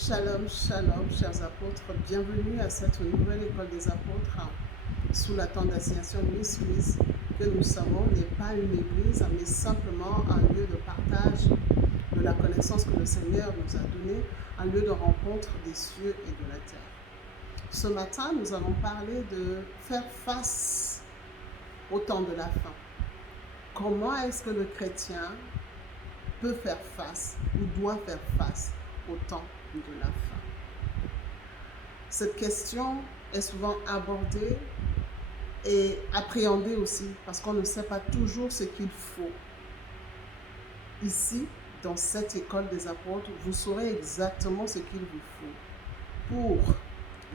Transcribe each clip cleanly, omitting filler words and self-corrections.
Shalom, shalom, chers apôtres. Bienvenue à cette nouvelle école des apôtres sous la tente d'assignation Miss Smith, que nous savons n'est pas une église, mais simplement un lieu de partage de la connaissance que le Seigneur nous a donnée, un lieu de rencontre des cieux et de la terre. Ce matin, nous allons parler de faire face au temps de la fin. Comment est-ce que le chrétien peut faire face ou doit faire face au temps de la fin? Cette question est souvent abordée et appréhendée aussi parce qu'on ne sait pas toujours ce qu'il faut. Ici, dans cette école des apôtres, vous saurez exactement ce qu'il vous faut pour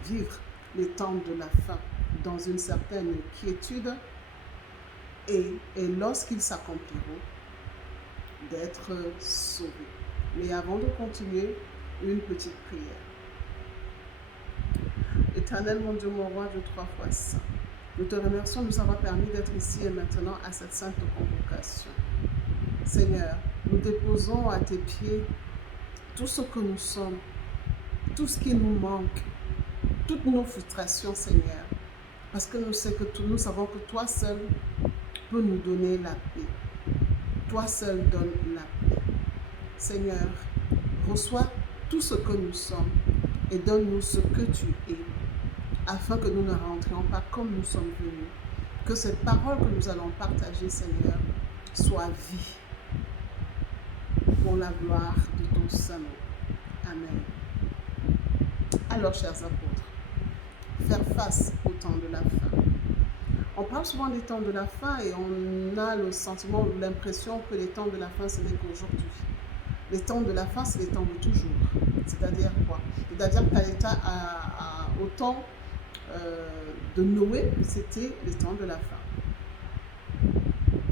vivre les temps de la fin dans une certaine quiétude et lorsqu'ils s'accompliront, d'être sauvés. Mais avant de continuer, une petite prière. Éternel mon Dieu, mon roi, Dieu 3 fois saint, nous te remercions de nous avoir permis d'être ici et maintenant à cette sainte convocation. Seigneur, nous déposons à tes pieds tout ce que nous sommes, tout ce qui nous manque, toutes nos frustrations, Seigneur, parce que nous savons que toi seul peux nous donner la paix. Toi seul donne la paix. Seigneur, reçois tout ce que nous sommes et donne-nous ce que tu es, afin que nous ne rentrions pas comme nous sommes venus. Que cette parole que nous allons partager, Seigneur, soit vie pour la gloire de ton Saint nom. Amen. Alors, chers apôtres, faire face au temps de la fin. On parle souvent des temps de la fin et on a le sentiment, l'impression que les temps de la fin, ce n'est qu'aujourd'hui. Les temps de la fin, c'est les temps de toujours. C'est-à-dire quoi? C'est-à-dire qu'au temps de Noé, c'était les temps de la fin.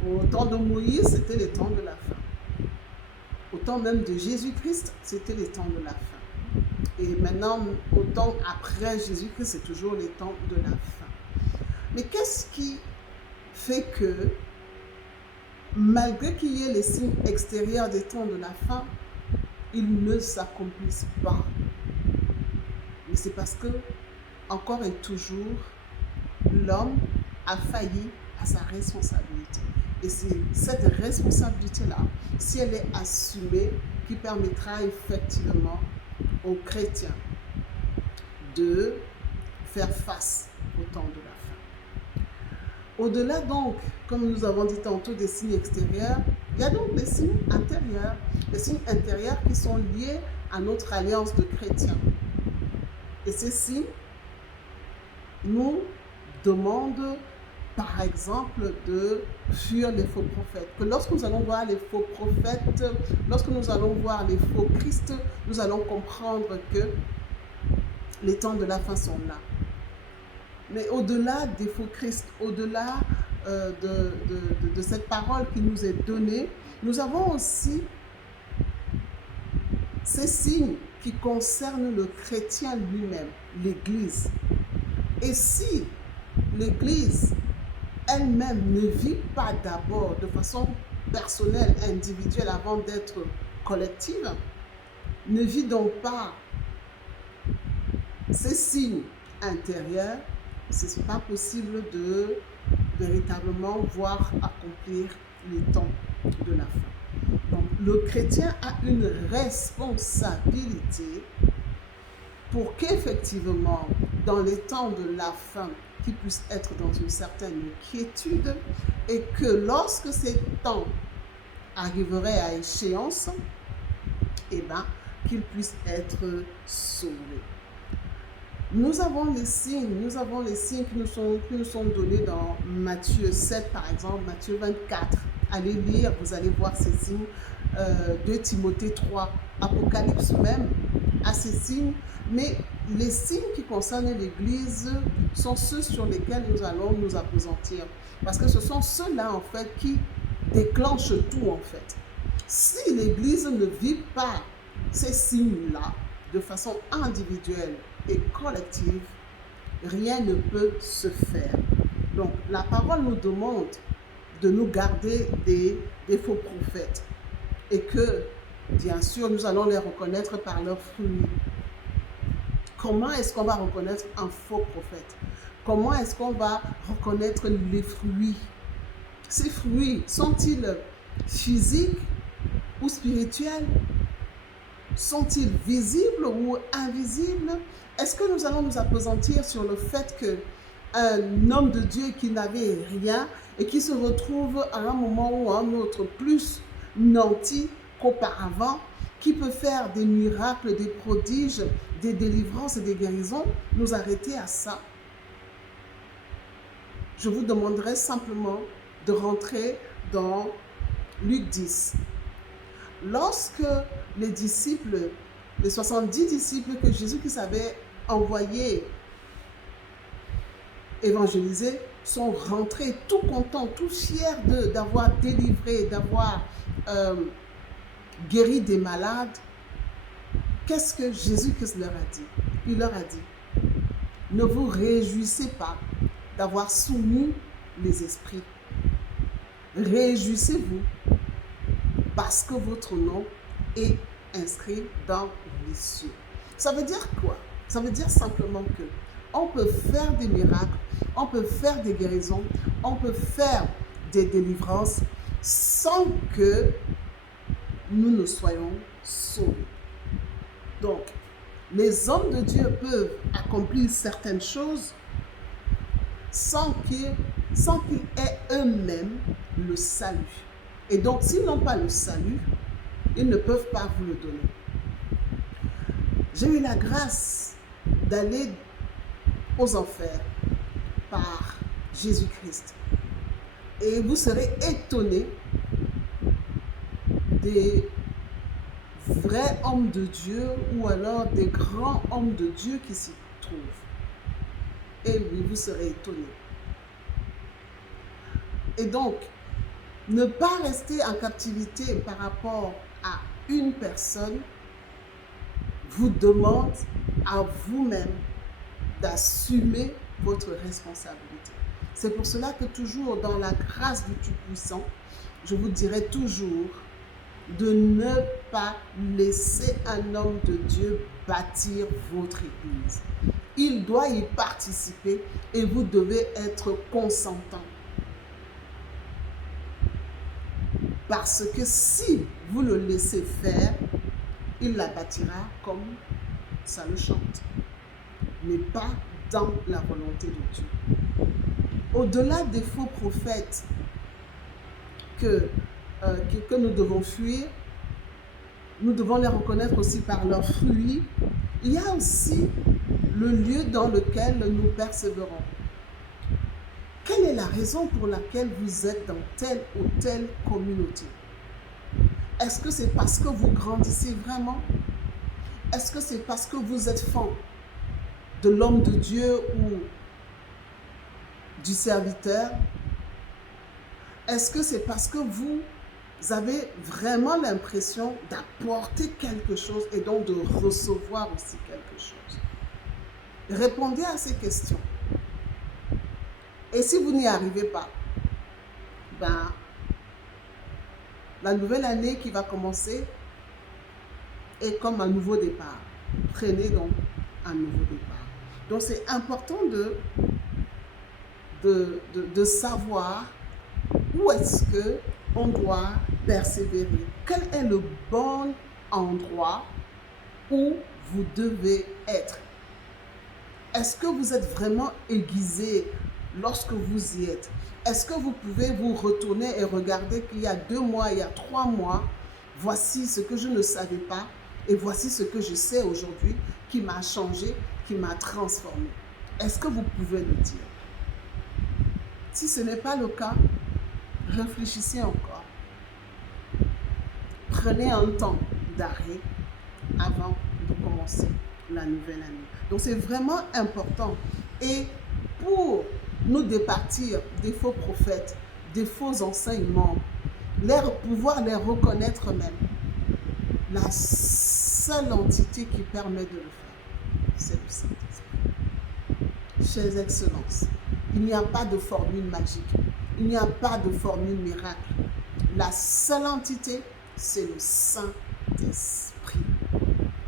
Au temps de Moïse, c'était les temps de la fin. Au temps même de Jésus-Christ, c'était les temps de la fin. Et maintenant, au temps après Jésus-Christ, c'est toujours les temps de la fin. Mais qu'est-ce qui fait que, malgré qu'il y ait les signes extérieurs des temps de la fin, ils ne s'accomplissent pas? Mais c'est parce que, encore et toujours, l'homme a failli à sa responsabilité. Et c'est cette responsabilité-là, si elle est assumée, qui permettra effectivement aux chrétiens de faire face au temps de la fin. Au-delà donc, comme nous avons dit tantôt, des signes extérieurs, il y a donc des signes intérieurs. Les signes intérieurs qui sont liés à notre alliance de chrétiens. Et ces signes nous demandent, par exemple, de fuir les faux prophètes. Que lorsque nous allons voir les faux prophètes, lorsque nous allons voir les faux Christ, nous allons comprendre que les temps de la fin sont là. Mais au-delà des faux Christ, au-delà de cette parole qui nous est donnée, nous avons aussi ces signes qui concernent le chrétien lui-même, l'Église. Et si l'Église elle-même ne vit pas d'abord de façon personnelle, individuelle, avant d'être collective, ne vit donc pas ces signes intérieurs, ce n'est pas possible de véritablement voir accomplir les temps de la fin. Donc, le chrétien a une responsabilité pour qu'effectivement, dans les temps de la fin, qu'il puisse être dans une certaine quiétude et que lorsque ces temps arriveraient à échéance, eh bien, qu'il puisse être sauvé. Nous avons les signes qui nous sont donnés dans Matthieu 7, par exemple, Matthieu 24. Allez lire, vous allez voir ces signes. 2 Timothée 3, Apocalypse même a ces signes. Mais les signes qui concernent l'Église sont ceux sur lesquels nous allons nous appesantir. Parce que ce sont ceux-là, en fait, qui déclenchent tout, en fait. Si l'Église ne vit pas ces signes-là de façon individuelle et collective, rien ne peut se faire. Donc, la parole nous demande de nous garder des faux prophètes et que, bien sûr, nous allons les reconnaître par leurs fruits. Comment est-ce qu'on va reconnaître un faux prophète? Comment est-ce qu'on va reconnaître les fruits? Ces fruits sont-ils physiques ou spirituels? Sont-ils visibles ou invisibles? Est-ce que nous allons nous appesantir sur le fait qu'un homme de Dieu qui n'avait rien et qui se retrouve à un moment ou à un autre plus nanti qu'auparavant, qui peut faire des miracles, des prodiges, des délivrances et des guérisons, nous arrêter à ça? Je vous demanderai simplement de rentrer dans Luc 10. Lorsque les disciples, les 70 disciples que Jésus-Christ avait envoyés évangéliser, sont rentrés tout contents, tout fiers d'avoir délivré, d'avoir guéri des malades. Qu'est-ce que Jésus-Christ leur a dit? Il leur a dit, ne vous réjouissez pas d'avoir soumis les esprits. Réjouissez-vous parce que votre nom est inscrit dans les cieux. Ça veut dire quoi? Ça veut dire simplement que on peut faire des miracles, on peut faire des guérisons, on peut faire des délivrances sans que nous ne soyons sauvés. Donc, les hommes de Dieu peuvent accomplir certaines choses sans qu'ils aient eux-mêmes le salut. Et donc, s'ils n'ont pas le salut, ils ne peuvent pas vous le donner. J'ai eu la grâce d'aller aux enfers par Jésus-Christ. Et vous serez étonnés des vrais hommes de Dieu ou alors des grands hommes de Dieu qui s'y trouvent. Et oui, vous serez étonnés. Et donc, ne pas rester en captivité par rapport à une personne vous demande à vous-même d'assumer votre responsabilité. C'est pour cela que toujours dans la grâce du Tout-Puissant, je vous dirai toujours de ne pas laisser un homme de Dieu bâtir votre église. Il doit y participer et vous devez être consentant. Parce que si vous le laissez faire, il la bâtira comme ça le chante, mais pas dans la volonté de Dieu. Au-delà des faux prophètes que nous devons fuir, nous devons les reconnaître aussi par leurs fruits. Il y a aussi le lieu dans lequel nous persévérons. Quelle est la raison pour laquelle vous êtes dans telle ou telle communauté? Est-ce que c'est parce que vous grandissez vraiment? Est-ce que c'est parce que vous êtes fan de l'homme de Dieu ou du serviteur? Est-ce que c'est parce que vous avez vraiment l'impression d'apporter quelque chose et donc de recevoir aussi quelque chose? Répondez à ces questions. Et si vous n'y arrivez pas, la nouvelle année qui va commencer est comme un nouveau départ. Prenez donc un nouveau départ. Donc c'est important de savoir où est-ce qu'on doit persévérer. Quel est le bon endroit où vous devez être? Est-ce que vous êtes vraiment aiguisé lorsque vous y êtes? Est-ce que vous pouvez vous retourner et regarder qu'il y a 2 mois, il y a 3 mois, voici ce que je ne savais pas et voici ce que je sais aujourd'hui qui m'a changé, qui m'a transformé? Est-ce que vous pouvez le dire? Si ce n'est pas le cas, réfléchissez encore. Prenez un temps d'arrêt avant de commencer la nouvelle année. Donc c'est vraiment important. Et pour nous départir des faux prophètes, des faux enseignements, pouvoir les reconnaître même, la seule entité qui permet de le faire, c'est le Saint-Esprit. Chers excellences, il n'y a pas de formule magique, il n'y a pas de formule miracle. La seule entité, c'est le Saint-Esprit.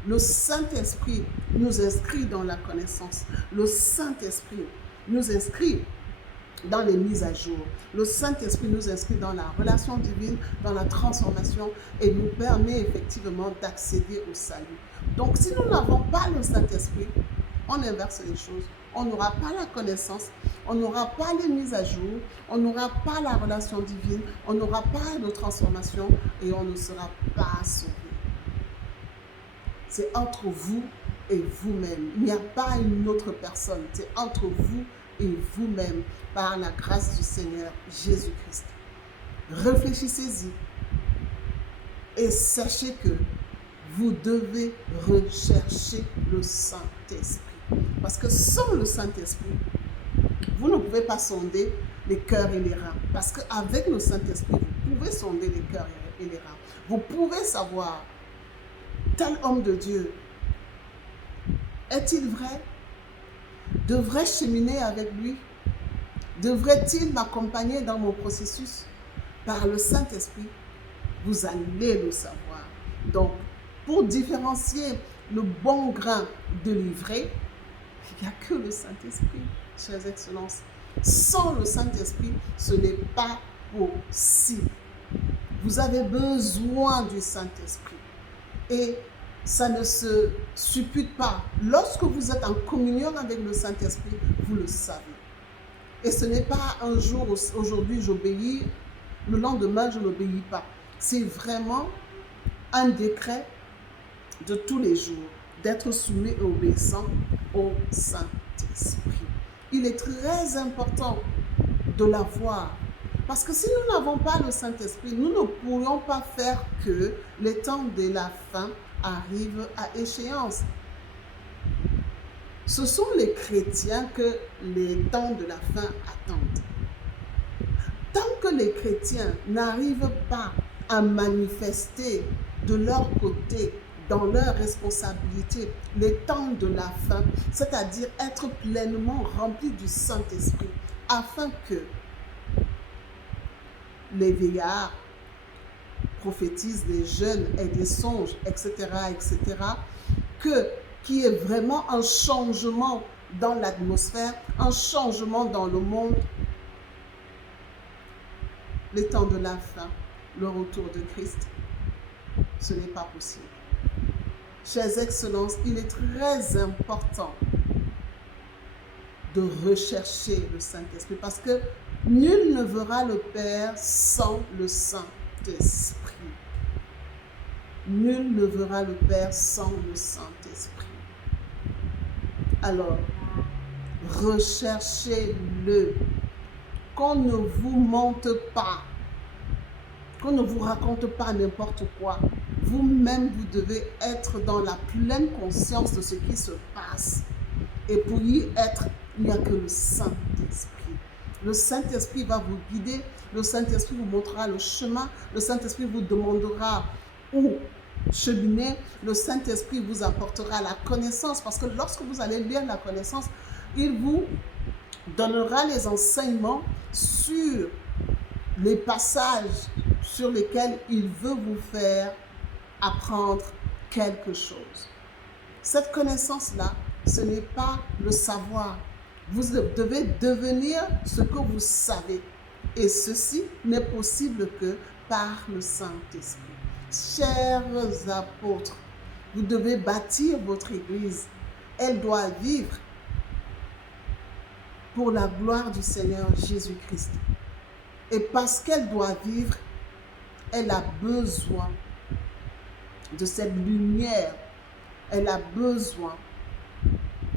Le Saint-Esprit nous inscrit dans la connaissance. Le Saint-Esprit nous inscrit dans les mises à jour. Le Saint-Esprit nous inscrit dans la relation divine, dans la transformation et nous permet effectivement d'accéder au salut. Donc si nous n'avons pas le Saint-Esprit, on inverse les choses. On n'aura pas la connaissance, on n'aura pas les mises à jour, on n'aura pas la relation divine, on n'aura pas de transformation et on ne sera pas sauvé. C'est entre vous et vous-même. Il n'y a pas une autre personne. C'est entre vous et vous-même par la grâce du Seigneur Jésus-Christ. Réfléchissez-y et sachez que vous devez rechercher le Saint-Esprit. Parce que sans le Saint-Esprit, vous ne pouvez pas sonder les cœurs et les reins. Parce qu'avec le Saint-Esprit, vous pouvez sonder les cœurs et les reins. Vous pouvez savoir, tel homme de Dieu, est-il vrai? Devrais-je cheminer avec lui? Devrait-il m'accompagner dans mon processus? Par le Saint-Esprit, vous allez le savoir. Donc, pour différencier le bon grain de l'ivraie, il n'y a que le Saint-Esprit, chers excellences. Sans le Saint-Esprit, ce n'est pas possible. Vous avez besoin du Saint-Esprit. Et ça ne se suppute pas. Lorsque vous êtes en communion avec le Saint-Esprit, vous le savez. Et ce n'est pas un jour, aujourd'hui j'obéis, le lendemain je n'obéis pas. C'est vraiment un décret de tous les jours, d'être soumis et obéissant au Saint-Esprit. Il est très important de l'avoir. Parce que si nous n'avons pas le Saint-Esprit, nous ne pourrions pas faire que les temps de la fin arrivent à échéance. Ce sont les chrétiens que les temps de la fin attendent. Tant que les chrétiens n'arrivent pas à manifester de leur côté, dans leur responsabilité, les temps de la fin, c'est-à-dire être pleinement remplis du Saint-Esprit, afin que les vieillards prophétisent, les jeunes aient des songes, etc., etc., qu'il y ait vraiment un changement dans l'atmosphère, un changement dans le monde. Les temps de la fin, le retour de Christ, ce n'est pas possible. Chers excellences, il est très important de rechercher le Saint-Esprit parce que nul ne verra le Père sans le Saint-Esprit. Nul ne verra le Père sans le Saint-Esprit. Alors, recherchez-le. Qu'on ne vous mente pas. Qu'on ne vous raconte pas n'importe quoi. Vous-même, vous devez être dans la pleine conscience de ce qui se passe. Et pour y être, il n'y a que le Saint-Esprit. Le Saint-Esprit va vous guider. Le Saint-Esprit vous montrera le chemin. Le Saint-Esprit vous demandera où cheminer. Le Saint-Esprit vous apportera la connaissance. Parce que lorsque vous allez lire la connaissance, il vous donnera les enseignements sur les passages sur lesquels il veut vous faire apprendre quelque chose. Cette connaissance-là, ce n'est pas le savoir. Vous devez devenir ce que vous savez. Et ceci n'est possible que par le Saint-Esprit. Chers apôtres, vous devez bâtir votre Église. Elle doit vivre pour la gloire du Seigneur Jésus-Christ. Et parce qu'elle doit vivre, elle a besoin de cette lumière. Elle a besoin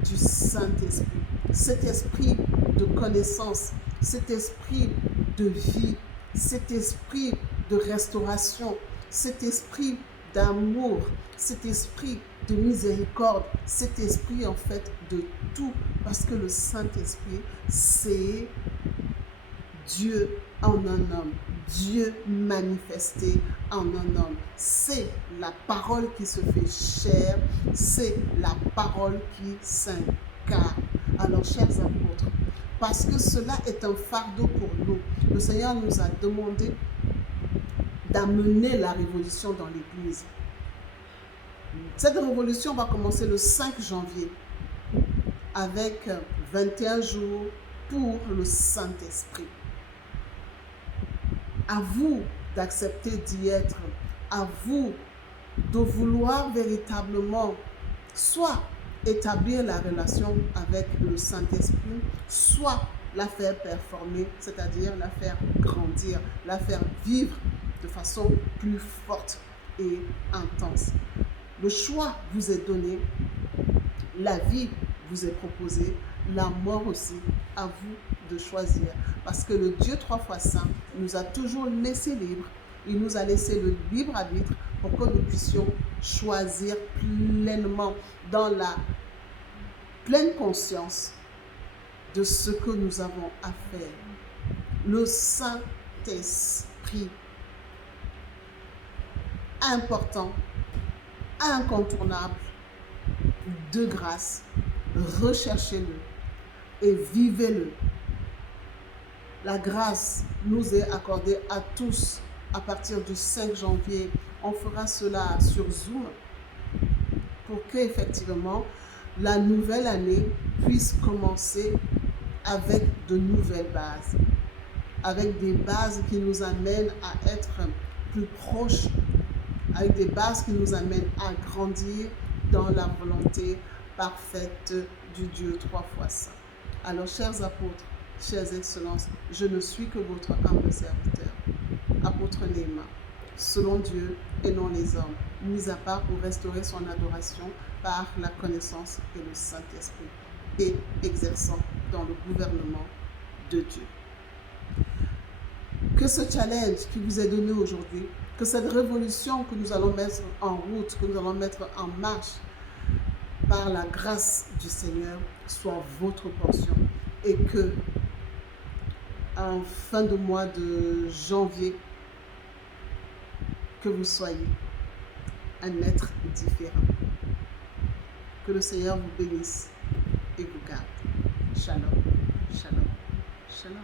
du Saint-Esprit. Cet esprit de connaissance, cet esprit de vie, cet esprit de restauration, cet esprit d'amour, cet esprit de miséricorde, cet esprit en fait de tout. Parce que le Saint-Esprit, c'est Dieu en un homme, Dieu manifesté en un homme. C'est la parole qui se fait chair, c'est la parole qui s'incarne. Alors, chers apôtres, parce que cela est un fardeau pour nous, le Seigneur nous a demandé d'amener la révolution dans l'Église. Cette révolution va commencer le 5 janvier avec 21 jours pour le Saint-Esprit. À vous d'accepter d'y être, à vous de vouloir véritablement soit établir la relation avec le Saint-Esprit, soit la faire performer, c'est-à-dire la faire grandir, la faire vivre de façon plus forte et intense. Le choix vous est donné, la vie vous est proposée, la mort aussi, à vous de choisir. Parce que le Dieu 3 fois saint nous a toujours laissé libre. Il nous a laissé le libre arbitre pour que nous puissions choisir pleinement, dans la pleine conscience de ce que nous avons à faire. Le Saint-Esprit, important, incontournable, de grâce, recherchez-le et vivez-le. La grâce nous est accordée à tous à partir du 5 janvier. On fera cela sur Zoom pour qu'effectivement la nouvelle année puisse commencer avec de nouvelles bases, avec des bases qui nous amènent à être plus proches, avec des bases qui nous amènent à grandir dans la volonté parfaite du Dieu 3 fois saint. Alors, chers apôtres, chères excellences, je ne suis que votre humble serviteur, apôtre Néma, selon Dieu et non les hommes, mis à part pour restaurer son adoration par la connaissance et le Saint-Esprit, et exerçant dans le gouvernement de Dieu. Que ce challenge qui vous est donné aujourd'hui, que cette révolution que nous allons mettre en route, que nous allons mettre en marche, par la grâce du Seigneur, soit votre portion, et que en fin de mois de janvier, que vous soyez un être différent. Que le Seigneur vous bénisse et vous garde. Shalom, shalom, shalom.